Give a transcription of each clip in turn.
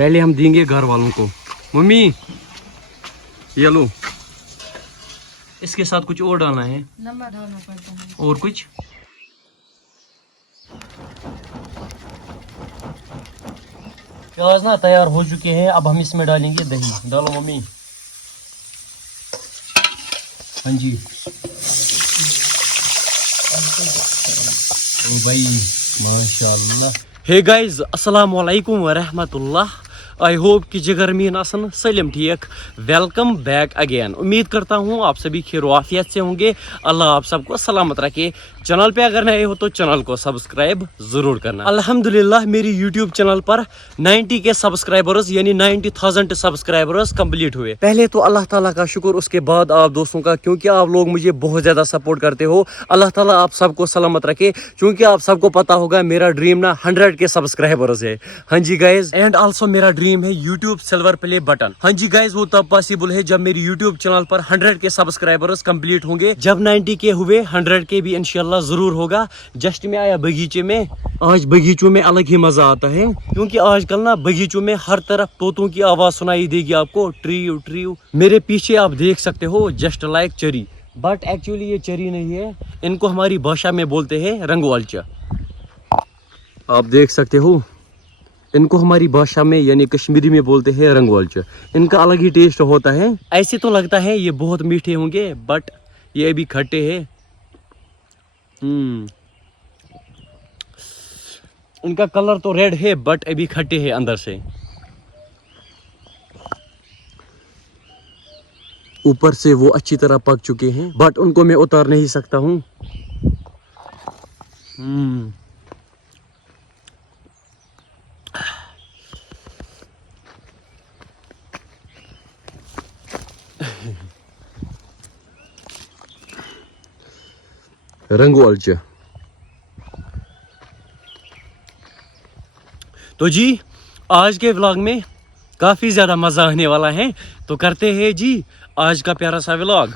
पहले हम देंगे घर वालों को। मम्मी ये लो, इसके साथ कुछ और डालना है, नमक डालना पड़ता है और कुछ। प्याज ना तैयार हो चुके हैं, अब हम इसमें डालेंगे दही। डालो मम्मी। हाँ जी ओ भाई माशाल्लाह। हे गाइस अस्सलाम वालेकुम व रहमतुल्लाह। आई होप कि जिगर मीन आसन सलिम ठीक। Welcome back again. उम्मीद करता हूँ आप सभी खैर आफियत से होंगे। अल्लाह आप सबको सलामत रखे। चैनल पे अगर नए हो तो चैनल को सब्सक्राइब जरूर करना। अल्हम्दुलिल्लाह मेरी यूट्यूब चैनल पर 90 के सब्सक्राइबर्स यानी 90,000 सब्सक्राइबर्स कंप्लीट हुए। पहले तो अल्लाह ताला का शुक्र, उसके बाद आप दोस्तों का, क्योंकि आप लोग मुझे बहुत ज्यादा सपोर्ट करते हो। अल्लाह ताला आप सबको सलामत रखे, क्योंकि आप सबको पता होगा मेरा ड्रीम ना 100 के सब्सक्राइबर्स है। हाँ जी गाइज, एंड ऑल्सो मेरा ड्रीम है यूट्यूब सिल्वर प्ले बटन। हाँ जी गाइज, वो तब पॉसिबल है जब मेरी यूट्यूब चैनल पर 100 के सब्सक्राइबर्स कंप्लीट होंगे। जब 90 के हुए 100 के भी इंशाल्लाह जरूर होगा। जस्ट में आया बगीचे में। आज बगीचों में अलग ही मजा आता है, क्योंकि आजकल ना बगीचों में हर तरफ तोतों की आवाज सुनाई देगी आपको, ट्रीयू ट्रीयू। मेरे पीछे आप देख सकते हो जस्ट लाइक चरी, बट एक्चुअली ये चरी नहीं है, इनको हमारी भाषा में बोलते हैं रंगवालचा। आप देख सकते हो, इनको हमारी भाषा में यानी कश्मीरी में बोलते हैं रंगवालचा। इनका अलग ही टेस्ट होता है। ऐसे तो लगता है ये बहुत मीठे होंगे, बट ये अभी खट्टे हैं। इनका कलर तो रेड है, बट अभी खट्टे हैं अंदर से। ऊपर से वो अच्छी तरह पक चुके हैं, बट उनको मैं उतार नहीं सकता हूँ। रंगवालचा। तो जी आज के व्लॉग में काफी ज्यादा मजा आने वाला है, तो करते हैं जी आज का प्यारा सा व्लॉग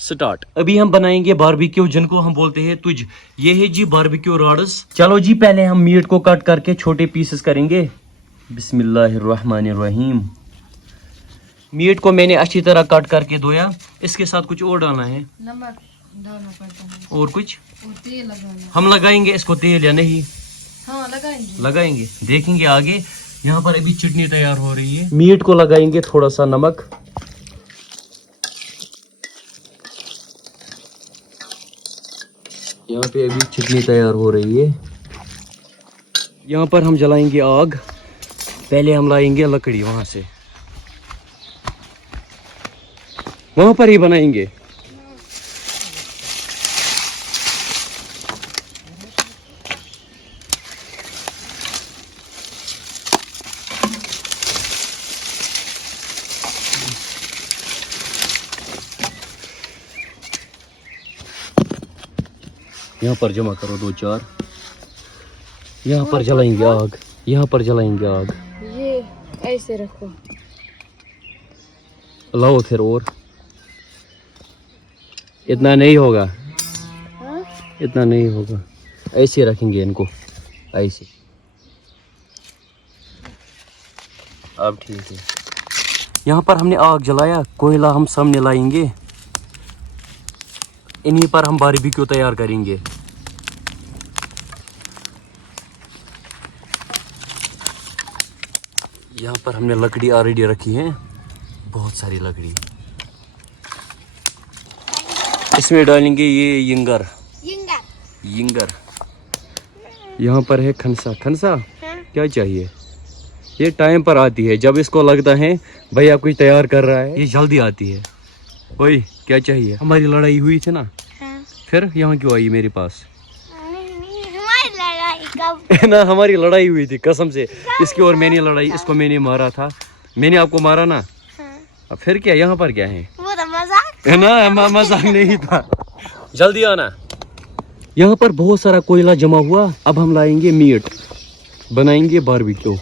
स्टार्ट। अभी हम बनाएंगे बारबेक्यू, जिनको हम बोलते हैं तुझ। ये है जी बारबेक्यू रॉड्स। चलो जी पहले हम मीट को कट करके छोटे पीसेस करेंगे। बिस्मिल्लाहिर्रहमानिर्रहीम। मीट को मैंने अच्छी तरह कट करके धोया। इसके साथ कुछ और डालना है, नमक डालना पड़ता है और कुछ। और तेल लगाना। हम लगाएंगे इसको तेल या नहीं? हाँ लगाएंगे। लगाएंगे, देखेंगे आगे। यहाँ पर अभी चटनी तैयार हो रही है। मीट को लगाएंगे थोड़ा सा नमक। यहाँ पे अभी चटनी तैयार हो रही है। यहाँ पर हम जलाएंगे आग। पहले हम लाएंगे लकड़ी वहां से, वहां पर ही बनाएंगे। यहाँ पर जमा करो 2-4। यहाँ पर जलाएंगे आग, यहाँ पर जलाएंगे आग। ये ऐसे रखो। लाओ फिर, और इतना नहीं होगा। हाँ? इतना नहीं होगा, ऐसे रखेंगे इनको, ऐसे। अब ठीक है। यहाँ पर हमने आग जलाया, कोयला हम सामने लाएंगे। इन्हीं पर हम बारबेक्यू तैयार करेंगे। यहाँ पर हमने लकड़ी ऑलरेडी रखी है, बहुत सारी लकड़ी। इसमें डालेंगे ये यिंगर। यिंगर। यहाँ पर है खनसा। खनसा क्या चाहिए? ये टाइम पर आती है, जब इसको लगता है भैया कुछ तैयार कर रहा है, ये जल्दी आती है। ओए क्या चाहिए? हमारी लड़ाई हुई थी ना। हाँ। फिर यहाँ क्यों आई मेरे पास? नहीं, हमारी लड़ाई कब? ना हमारी लड़ाई हुई थी कसम से। इसकी और मैंने लड़ाई, इसको मैंने मारा था। मैंने आपको मारा ना। हाँ। अब फिर क्या, यहाँ पर क्या है? वो तो मजाक ना, मजाक नहीं था। जल्दी आना। यहाँ पर बहुत सारा कोयला जमा हुआ। अब हम लाएंगे मीट, बनाएंगे बारबेक्यू।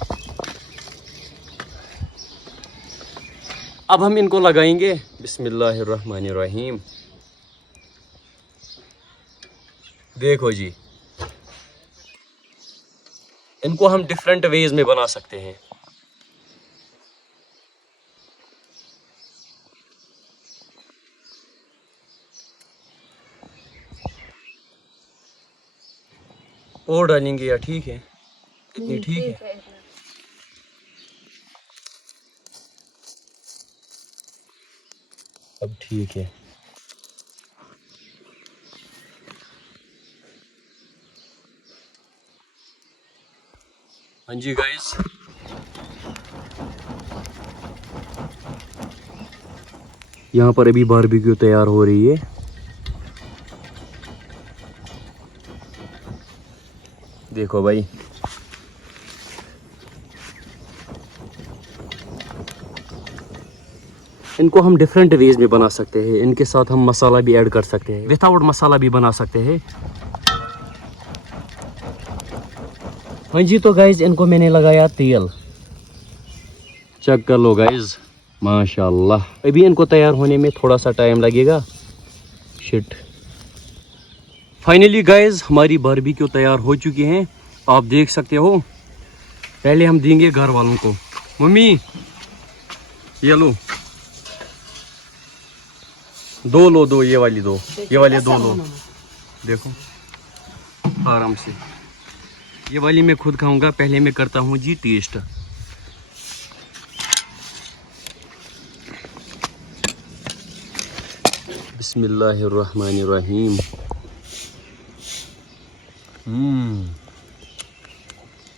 अब हम इनको लगाएंगे। बिस्मिल्लाहिर्रहमानिर्रहीम। देखो जी, इनको हम डिफरेंट वेज में बना सकते हैं। और डालेंगे या ठीक है? इतनी ठीक है। अब ठीक है। हाँ जी गाइस, यहाँ पर अभी बारबेक्यू तैयार हो रही है। देखो भाई, इनको हम डिफरेंट वेज में बना सकते हैं। इनके साथ हम मसाला भी ऐड कर सकते हैं, विदाउट मसाला भी बना सकते हैं। हाँ जी, तो गाइज इनको मैंने लगाया तेल, चेक कर लो गाइज, माशाल्लाह। अभी इनको तैयार होने में थोड़ा सा टाइम लगेगा। शिट। फाइनली गाइज हमारी बारबेक्यू तैयार हो चुकी हैं, आप देख सकते हो। पहले हम देंगे घर वालों को। मम्मी ये लो, दो लो, दो ये वाली, दो ये वाली, दो लो। देखो आराम से, ये वाली मैं खुद खाऊंगा। पहले मैं करता हूँ जी टेस्ट। बिस्मिल्लाहिर्रहमानिर्रहीम।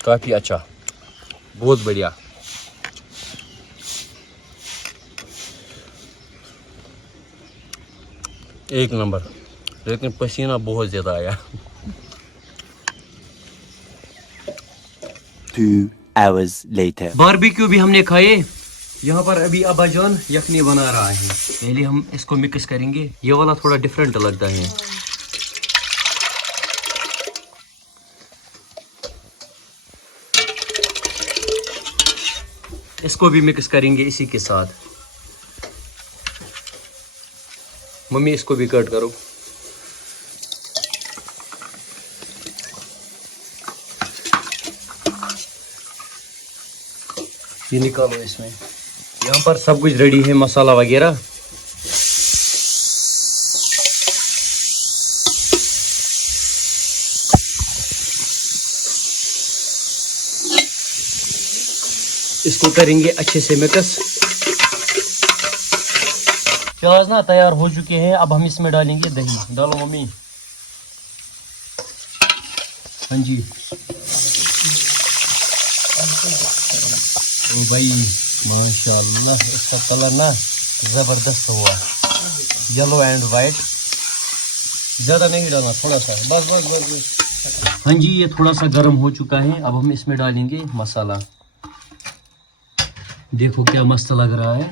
काफी अच्छा, बहुत बढ़िया। एक नंबर, लेकिन पसीना बहुत ज्यादा आया। 2 hours later. बारबेक्यू भी हमने खाए। यहाँ पर अभी अब्बाजान यखनी बना रहा है। पहले हम इसको मिक्स करेंगे। ये वाला थोड़ा डिफरेंट लगता है। इसको भी मिक्स करेंगे इसी के साथ। मम्मी इसको भी कट करो। ये निकालो इसमें। यहाँ पर सब कुछ रेडी है, मसाला वगैरह। इसको करेंगे अच्छे से मिक्स। प्याज ना तैयार हो चुके हैं, अब हम इसमें डालेंगे दही। डालो मम्मी। हाँ जी। ओ भाई माशाल्लाह, इसका कलर ना जबरदस्त हुआ, येलो एंड वाइट। ज्यादा नहीं डालना, थोड़ा सा, बस बस बस बस। हाँ जी, ये थोड़ा सा गर्म हो चुका है। अब हम इसमें डालेंगे मसाला। देखो क्या मस्त लग रहा है,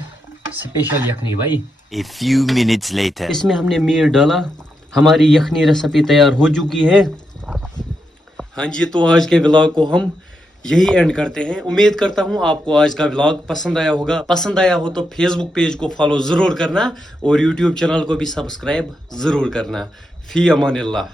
स्पेशल यखनी भाई। A few minutes later. इसमें हमने मीट डाला। हमारी यखनी रेसिपी तैयार हो चुकी है। हाँ जी, तो आज के व्लॉग को हम यही एंड करते हैं। उम्मीद करता हूँ आपको आज का व्लॉग पसंद आया होगा। पसंद आया हो तो फेसबुक पेज को फॉलो जरूर करना और यूट्यूब चैनल को भी सब्सक्राइब जरूर करना। फी अमानिल्लाह।